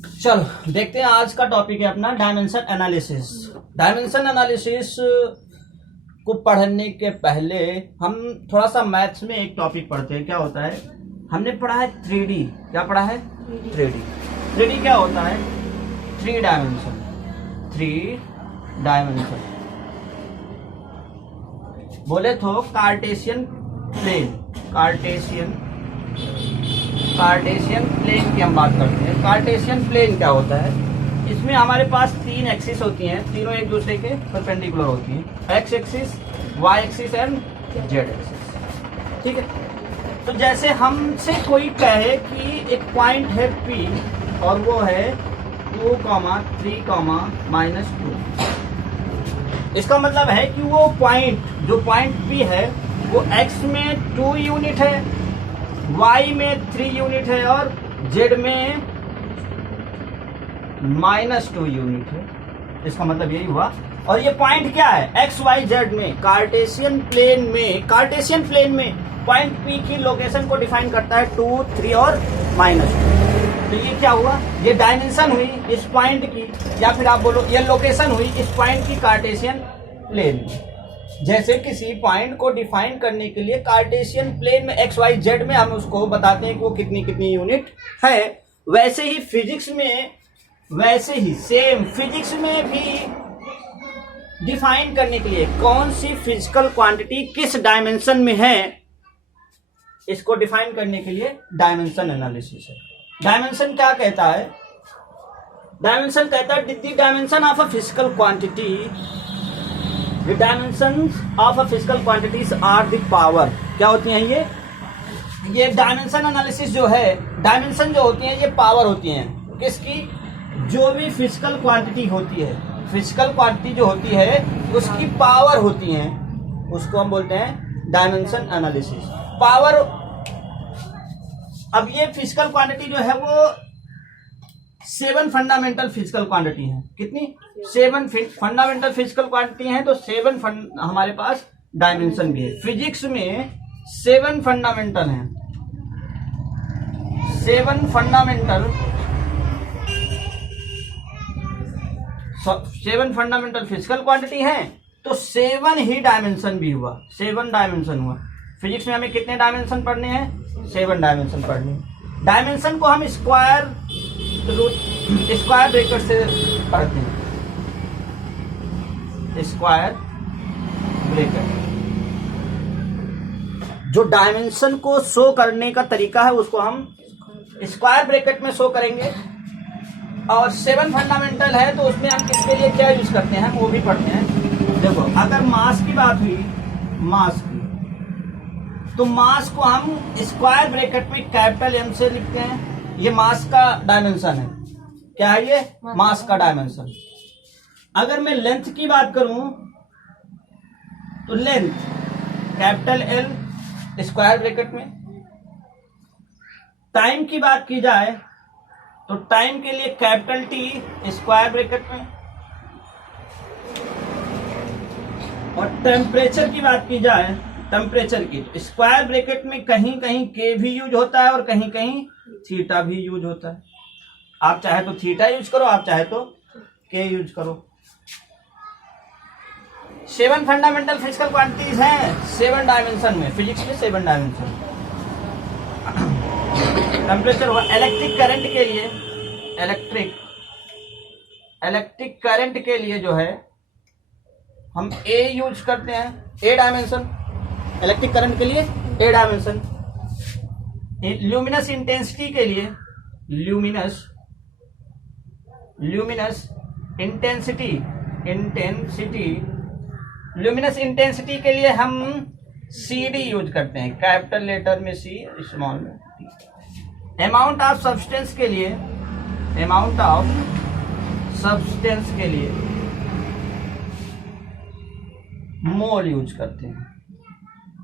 चलो देखते हैं, आज का टॉपिक है अपना डायमेंशन एनालिसिस। डायमेंशन एनालिसिस को पढ़ने के पहले हम थोड़ा सा मैथ्स में एक टॉपिक पढ़ते हैं। क्या होता है, हमने पढ़ा है 3D। क्या पढ़ा है? 3D। 3D क्या होता है? 3 डायमेंशन। 3 डायमेंशन बोले तो कार्टेशियन प्लेन। कार्टेशियन प्लेन की हम बात करते हैं। कार्टेशियन प्लेन क्या होता है? इसमें हमारे पास 3 एक्सिस होती हैं, तीनों एक दूसरे के परपेंडिकुलर होती हैं। X axis, y axis and z axis. ठीक है, तो जैसे हमसे कोई कहे कि एक पॉइंट है P और वो है 2, 3, -2। इसका मतलब है कि वो जो पॉइंट P है वो x में 2 यूनिट है, y में 3 यूनिट है और z में -2 यूनिट है। इसका मतलब यही हुआ। और ये पॉइंट क्या है? x, y, z में कार्टेशियन प्लेन में पॉइंट P की लोकेशन को डिफाइन करता है 2, 3 और -2। तो ये क्या हुआ? ये डायमेंशन हुई इस पॉइंट की, या फिर आप बोलो ये लोकेशन हुई इस पॉइंट की कार्टेशियन प्लेन में। जैसे किसी पॉइंट को डिफाइन करने के लिए कार्टेशियन प्लेन में x, y, z में हम उसको बताते हैं कि वो कितनी कितनी यूनिट है, वैसे ही सेम फिजिक्स में भी डिफाइन करने के लिए कौन सी फिजिकल क्वांटिटी किस डायमेंशन में है, इसको डिफाइन करने के लिए डायमेंशन एनालिसिस है। डायमेंशन क्या कहता है? डायमेंशन कहता है the dimension of a physical quantity. The dimensions of a physical quantities are the power। क्या होती हैं ये डायमेंशन एनालिसिस जो है, डायमेंशन जो होती हैं ये पावर होती हैं किसकी? जो भी फिजिकल क्वांटिटी होती है, फिजिकल क्वांटिटी जो होती है उसकी पावर होती हैं, उसको हम बोलते हैं डायमेंशन एनालिसिस। पावर। अब ये फिजिकल क्वांटिटी जो है वो 7 फंडामेंटल फिजिकल क्वांटिटी है। कितनी? 7 फंडामेंटल फिजिकल क्वांटिटी है। तो 7 हमारे पास डायमेंशन भी है। फिजिक्स में 7 फंडामेंटल हैं। 7 फंडामेंटल फिजिकल क्वांटिटी है, तो 7 ही डायमेंशन भी हुआ। 7 डायमेंशन हुआ। फिजिक्स में हमें कितने डायमेंशन पढ़ने हैं? 7 डायमेंशन पढ़ने। डायमेंशन को हम स्क्वायर ब्रैकेट से पढ़ते हैं। स्क्वायर ब्रैकेट जो डायमेंशन को शो करने का तरीका है उसको हम स्क्वायर ब्रैकेट में शो करेंगे। और 7 फंडामेंटल है तो उसमें हम किसके लिए क्या यूज करते हैं वो भी पढ़ते हैं। देखो, अगर मास की बात हुई, मास की, तो मास को हम स्क्वायर ब्रैकेट में कैपिटल M से लिखते हैं। ये मास का डायमेंशन है। क्या है ये? मास का डायमेंशन। अगर मैं लेंथ की बात करूं तो length capital L square bracket में। टाइम की बात की जाए तो टाइम के लिए कैपिटल T स्क्वायर ब्रैकेट में। और टेम्परेचर की बात की जाए, टेम्परेचर की स्क्वायर ब्रैकेट में कहीं कहीं K भी यूज होता है और कहीं कहीं थीटा भी यूज होता है। आप चाहे तो थीटा यूज करो, आप चाहे तो K यूज करो। 7 फंडामेंटल फिजिकल क्वांटिटीज हैं 7 डायमेंशन में। फिजिक्स में 7 डायमेंशन। टेम्परेचर हुआ। इलेक्ट्रिक करंट के लिए जो है हम A यूज करते हैं, A डायमेंशन। इलेक्ट्रिक करंट के लिए A डायमेंशन। ल्यूमिनस इंटेंसिटी के लिए ल्यूमिनस इंटेंसिटी के लिए हम CD यूज करते हैं, कैपिटल लेटर में C, स्मॉल में T। अमाउंट ऑफ सब्सटेंस के लिए मोल यूज करते हैं।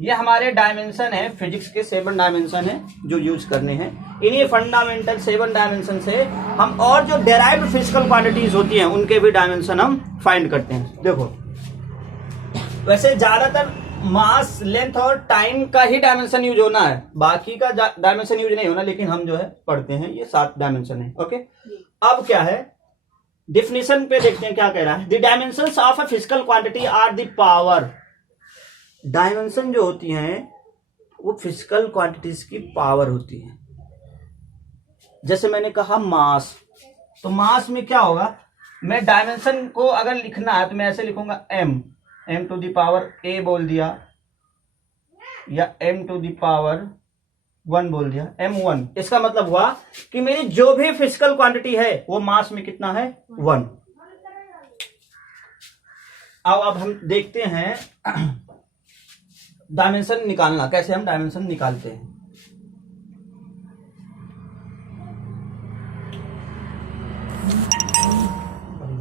ये हमारे डायमेंशन है, फिजिक्स के 7 डायमेंशन है जो यूज करने हैं। इन्हीं फंडामेंटल 7 डायमेंशन से हम और जो डेराइव्ड फिजिकल क्वांटिटीज होती हैं उनके भी डायमेंशन हम फाइंड करते हैं। देखो, वैसे ज्यादातर मास, लेंथ और टाइम का ही डायमेंशन यूज होना है, बाकी का डायमेंशन यूज नहीं होना, लेकिन हम जो है पढ़ते हैं ये 7 डायमेंशन है। ओके, अब क्या है, डिफिनेशन पे देखते हैं क्या कह रहा है। The dimensions of a physical quantity are the power. Dimension जो होती हैं वो फिजिकल क्वांटिटीज की पावर होती है। जैसे मैंने कहा मास, तो मास में क्या होगा, मैं डायमेंशन को अगर लिखना है तो मैं ऐसे लिखूंगा m to the power a बोल दिया, या m टू द पावर 1 बोल दिया, m1। इसका मतलब हुआ कि मेरी जो भी फिजिकल क्वांटिटी है वो मास में कितना है, 1। अब हम देखते हैं डायमेंशन निकालना, कैसे हम डायमेंशन निकालते हैं।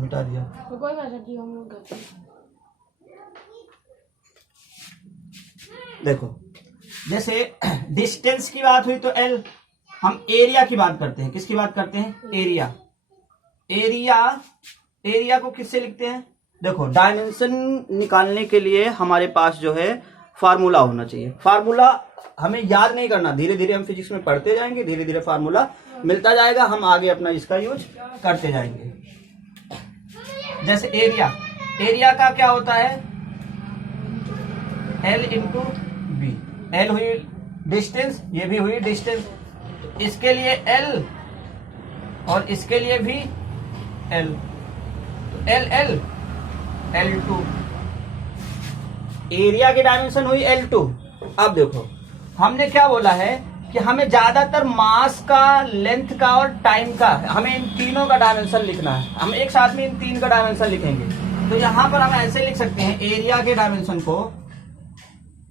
मिटा दिया, देखो जैसे डिस्टेंस की बात हुई तो L, हम एरिया की बात करते हैं, किसकी बात करते हैं, एरिया। एरिया को किससे लिखते हैं, देखो डायमेंशन निकालने के लिए हमारे पास जो है फार्मूला होना चाहिए। फार्मूला हमें याद नहीं करना, धीरे धीरे हम फिजिक्स में पढ़ते जाएंगे, धीरे धीरे फार्मूला मिलता जाएगा, हम आगे अपना इसका यूज करते जाएंगे। जैसे एरिया का क्या होता है, L इंटू बी। L हुई डिस्टेंस, ये भी हुई डिस्टेंस, इसके लिए L और इसके लिए भी L, तो L2। एरिया की डायमेंशन हुई L2। अब देखो हमने क्या बोला है कि हमें ज्यादातर मास का, लेंथ का और टाइम का, हमें इन तीनों का डायमेंशन लिखना है। हम एक साथ में इन 3 का डायमेंशन लिखेंगे, तो यहां पर हम ऐसे लिख सकते हैं, एरिया के डायमेंशन को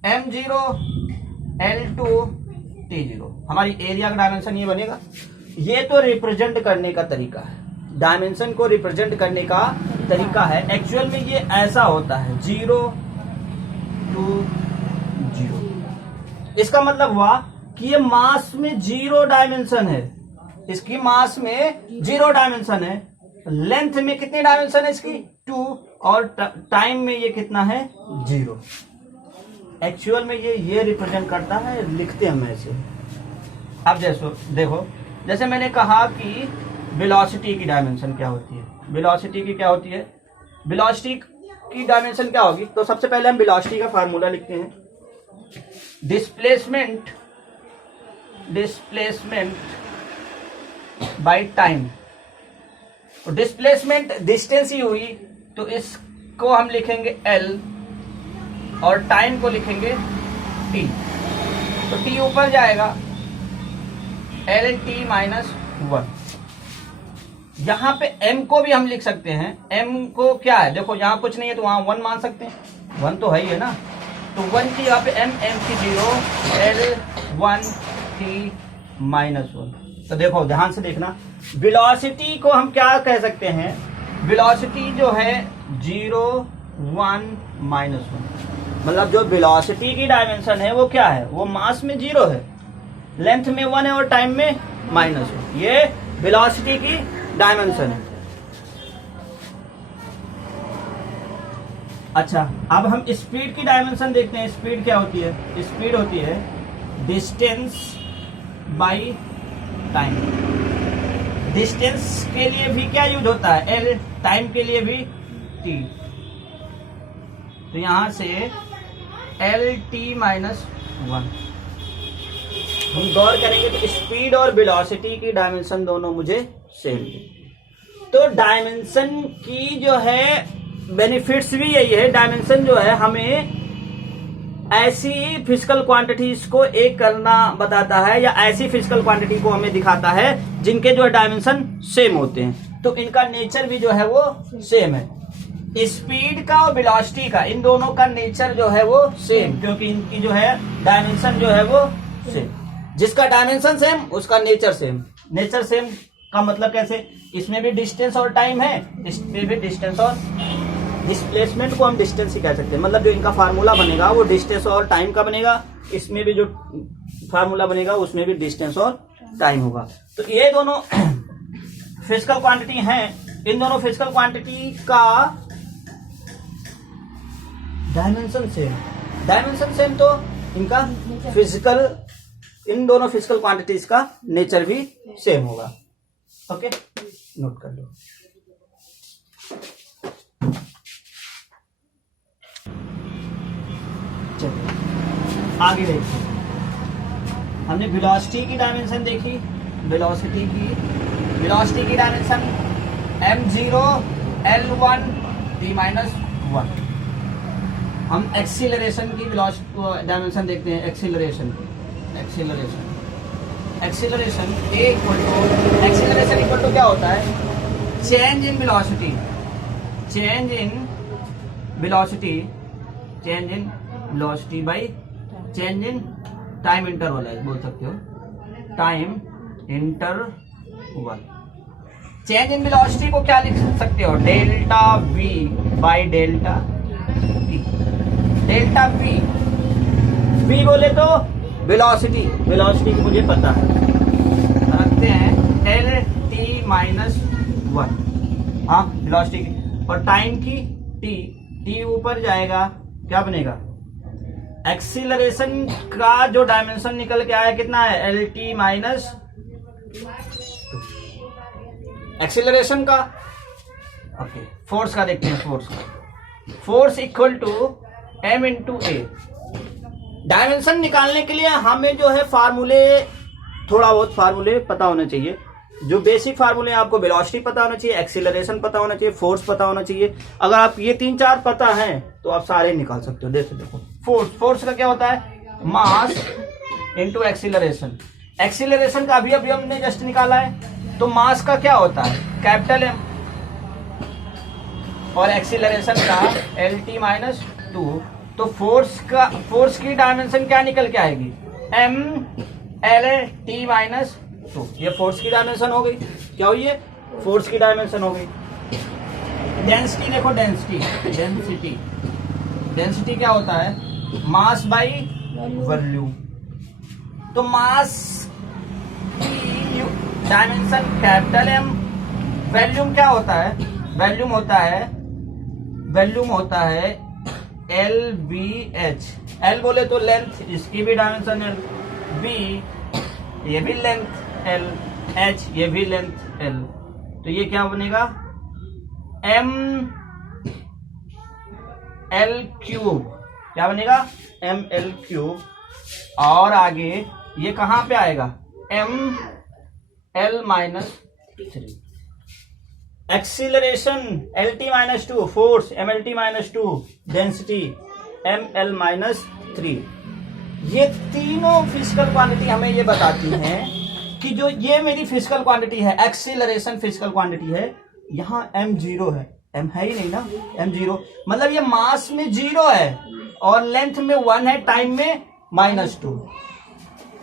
m0 L2 T0। हमारी एरिया का डायमेंशन ये बनेगा। ये तो रिप्रेजेंट करने का तरीका है, डायमेंशन को रिप्रेजेंट करने का तरीका है। एक्चुअल में ये ऐसा होता है 0 2 0। इसका मतलब हुआ कि ये मास में 0 डायमेंशन है, इसकी मास में 0 डायमेंशन है, लेंथ में कितनी डायमेंशन है इसकी 2, और टाइम में ये कितना है 0। एक्चुअल में ये रिप्रेजेंट करता है, लिखते हैं हम ऐसे। अब जैसे देखो, जैसे मैंने कहा कि वेलोसिटी की डायमेंशन क्या होती है, वेलोसिटी की क्या होती है, वेलोसिटी की डायमेंशन क्या होगी, तो सबसे पहले हम वेलोसिटी का फार्मूला लिखते हैं, डिस्प्लेसमेंट बाय टाइम। तो डिस्प्लेसमेंट डिस्टेंस ही हुई, तो इसको हम लिखेंगे L और टाइम को लिखेंगे T। तो T ऊपर जाएगा, LT माइनस 1। यहां पे M को भी हम लिख सकते हैं, M को क्या है, देखो यहां कुछ नहीं है तो वहां 1 मान सकते हैं, 1 तो है ही है ना, तो 1 की यहाँ पे M की 0, L1 T माइनस 1। तो देखो ध्यान से देखना, वेलोसिटी को हम क्या कह सकते हैं, वेलोसिटी जो है 0 1 माइनस 1, मतलब जो वेलोसिटी की डायमेंशन है वो क्या है, वो मास में 0 है, लेंथ में 1 है और टाइम में माइनस 1। ये वेलोसिटी की डायमेंशन है। अच्छा, अब हम स्पीड की डायमेंशन देखते हैं। स्पीड क्या होती है, स्पीड होती है डिस्टेंस बाय टाइम। डिस्टेंस के लिए भी क्या यूज होता है, L, टाइम के लिए भी T। तो यहां से LT माइनस 1 हम गौर करेंगे तो स्पीड और वेलोसिटी की डायमेंशन दोनों मुझे सेम है। तो डायमेंशन की जो है बेनिफिट्स भी यही है, डायमेंशन जो है हमें ऐसी फिजिकल क्वांटिटीज को एक करना बताता है, या ऐसी फिजिकल क्वांटिटी को हमें दिखाता है जिनके जो है डायमेंशन सेम होते हैं, तो इनका नेचर भी जो है वो सेम है। स्पीड का और वेलोसिटी का, इन दोनों का नेचर जो है वो सेम, क्योंकि इनकी जो है डायमेंशन जो है वो सेम। जिसका डायमेंशन सेम उसका नेचर सेम। नेचर सेम का मतलब कैसे, इसमें भी डिस्टेंस और टाइम है, इसमें भी डिस्टेंस और, डिस्प्लेसमेंट को हम डिस्टेंस ही कह सकते हैं, मतलब जो इनका फार्मूला बनेगा वो डिस्टेंस और टाइम का बनेगा, इसमें भी जो फार्मूला बनेगा उसमें भी डिस्टेंस और टाइम होगा। तो ये दोनों फिजिकल क्वांटिटी हैं, इन दोनों फिजिकल क्वांटिटी का डायमेंशन सेम। डायमेंशन सेम तो इनका फिजिकल, इन दोनों फिजिकल क्वांटिटीज का नेचर भी सेम होगा। ओके, नोट कर लो। चलिए आगे देखते हैं। हमने वेलोसिटी की डायमेंशन देखी, वेलोसिटी की डायमेंशन m0 l1 t-1। हम एक्सीलरेशन की डायमेंशन देखते हैं। एक्सीलरेशन इक्वल टू क्या होता है? Change in velocity by change in time interval है, बोल सकते हो time interval. Change in velocity को क्या लिख सकते हो? Delta v by delta t। Delta v बोले तो वेलोसिटी की मुझे पता है, रखते हैं LT-1। हाँ, वेलोसिटी की, और टाइम की t ऊपर जाएगा, क्या बनेगा? एक्सीलरेशन का जो डायमेंशन निकल के आया कितना है? LT-2। एक्सीलरेशन का, ओके, फोर्स का देखते हैं। Force equal to m into a. Dimension निकालने के लिए हमें जो है फार्मूले, थोड़ा बहुत फार्मूले पता होना चाहिए। जो बेसिक फार्मूले आपको वेलोसिटी पता होना चाहिए, एक्सीलरेशन पता होना चाहिए, फोर्स पता होना चाहिए। अगर आप ये 3-4 पता है तो आप सारे निकाल सकते हो। देखो फोर्स का क्या होता है? Mass into acceleration. एक्सीलरेशन का अभी हमने जस्ट निकाला है, तो मास का क्या होता है? कैपिटल M, और एक्सीलरेशन का LT-2। तो फोर्स की डायमेंशन क्या निकल के आएगी? MLT-2। ये फोर्स की डायमेंशन हो गई। क्या हुई है? फोर्स की डायमेंशन हो गई। डेंसिटी देखो, डेंसिटी क्या होता है? Mass by volume. तो मास की डायमेंशन कैपिटल M। वॉल्यूम क्या होता है? वॉल्यूम होता है LBH। L बोले तो लेंथ, इसकी भी डायमेंशन L। B ये भी लेंथ L, H ये भी लेंथ L। तो ये क्या बनेगा? ML3। क्या बनेगा? ML3। और आगे ये कहां पे आएगा? ML-3। Acceleration LT-2, force MLT-2, density ML-3। ये तीनों फिजिकल क्वांटिटी हमें ये बताती हैं कि जो ये मेरी फिजिकल क्वांटिटी है, एक्सीलरेशन फिजिकल क्वांटिटी है, यहाँ m0 है। m है ही नहीं ना, m0 मतलब ये मास में 0 है और लेंथ में 1 है, टाइम में -2।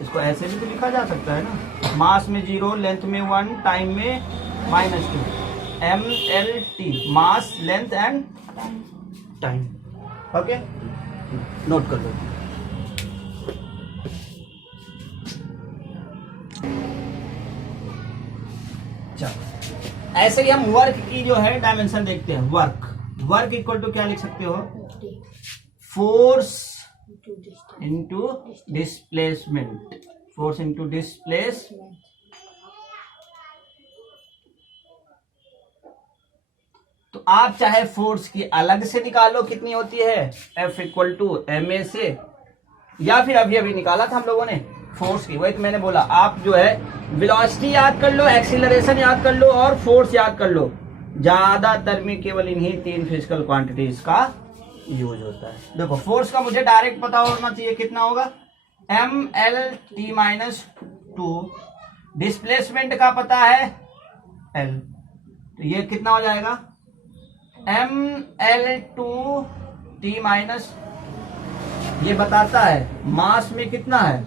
इसको ऐसे भी तो लिखा जा सकता है ना, मास में 0, लेंथ में 1, टाइम में -2। MLT, mass, length and time. Okay, note कर लो। चलो, ऐसे ही हम वर्क की जो है डायमेंशन देखते हैं। वर्क इक्वल टू क्या लिख सकते हो? Force into displacement. Force into displacement. तो आप चाहे फोर्स की अलग से निकालो कितनी होती है, F इक्वल टू ma से, या फिर अभी निकाला था हम लोगों ने फोर्स की, वही तो मैंने बोला। आप जो है वेलोसिटी याद कर लो, एक्सीलरेशन याद कर लो और फोर्स याद कर लो। ज्यादातर में केवल इन्हीं 3 फिजिकल क्वांटिटीज का यूज होता है। देखो, फोर्स का मुझे डायरेक्ट पता होना चाहिए, कितना होगा? MLT-2। डिस्प्लेसमेंट का पता है L, तो ये कितना हो जाएगा? ML2T-, ये बताता है मास में कितना है?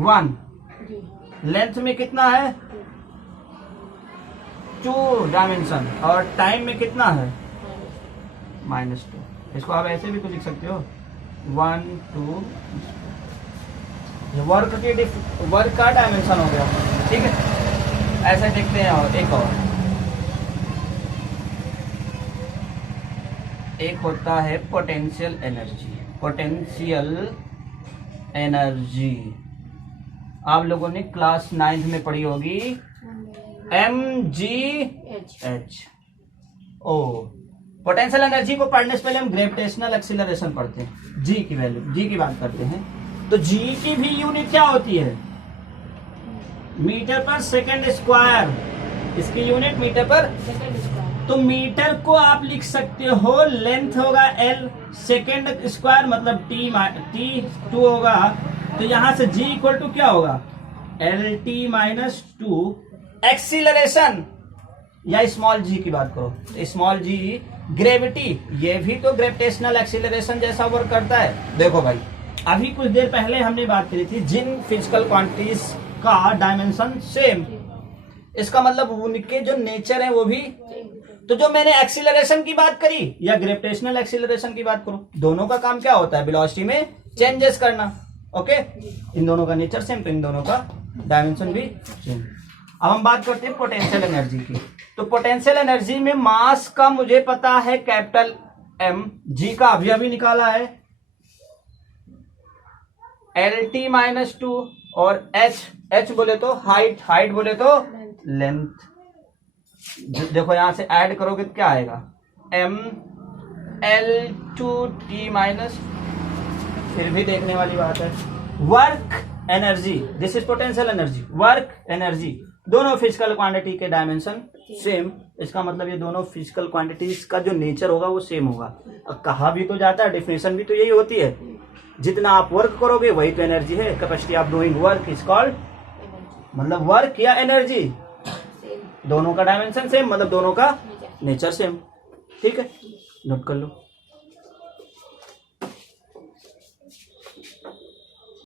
1, लेंथ में कितना है? 2 डायमेंशन, और टाइम में कितना है? -2। इसको आप ऐसे भी तो लिख सकते हो, 1, 2। ये वर्क का डायमेंशन हो गया, ठीक है। ऐसे देखते हैं, और एक होता है पोटेंशियल एनर्जी। पोटेंशियल एनर्जी आप लोगों ने क्लास 9th में पढ़ी होगी, mgh। ओ पोटेंशियल एनर्जी को पढ़ने से पहले हम ग्रेविटेशनल एक्सीलरेशन पढ़ते हैं, जी की वैल्यू, जी की बात करते हैं। तो जी की भी यूनिट क्या होती है? मीटर पर सेकंड स्क्वायर, इसकी यूनिट मीटर पर। तो मीटर को आप लिख सकते हो, लेंथ होगा l, सेकंड स्क्वायर मतलब t2 होगा। तो यहां से g इक्वल टू क्या होगा? LT-2। एक्सीलरेशन या स्मॉल जी की बात करो, स्मॉल जी ग्रेविटी, ये भी तो ग्रेविटेशनल एक्सीलरेशन जैसा वर्क करता है। देखो भाई, अभी कुछ देर पहले हमने बात करी थी जिन फिजिकल क्वांटिटीज का डायमेंशन सेम, इसका मतलब उनके जो नेचर है वो भी। तो जो मैंने एक्सीलरेशन की बात करी या ग्रेविटेशनल एक्सीलरेशन की बात करूं, दोनों का काम क्या होता है? वेलोसिटी में चेंजेस करना। ओके, इन दोनों का नेचर सेम, तो इन दोनों का डायमेंशन भी सेम। अब हम बात करते हैं पोटेंशियल एनर्जी की। तो पोटेंशियल एनर्जी में मास का मुझे पता है कैपिटल M, जी का अभी अभी निकाला है LT-2, और H बोले तो हाइट बोले तो लेंथ। देखो यहां से ऐड करोगे तो क्या आएगा? ML2T-, फिर भी देखने वाली बात है। Work energy, this is potential energy, work energy, दोनों फिजिकल क्वांटिटी के डायमेंशन सेम। इसका मतलब ये दोनों फिजिकल क्वांटिटीज का जो नेचर होगा वो सेम होगा। अब कहा भी तो जाता है, डेफिनेशन भी तो यही होती है, जितना आप वर्क करोगे वही तो एनर्जी है। Capacity of doing work is called, मतलब वर्क या एनर्जी, दोनों का डायमेंशन सेम मतलब दोनों का नेचर सेम। ठीक है, नोट कर लो।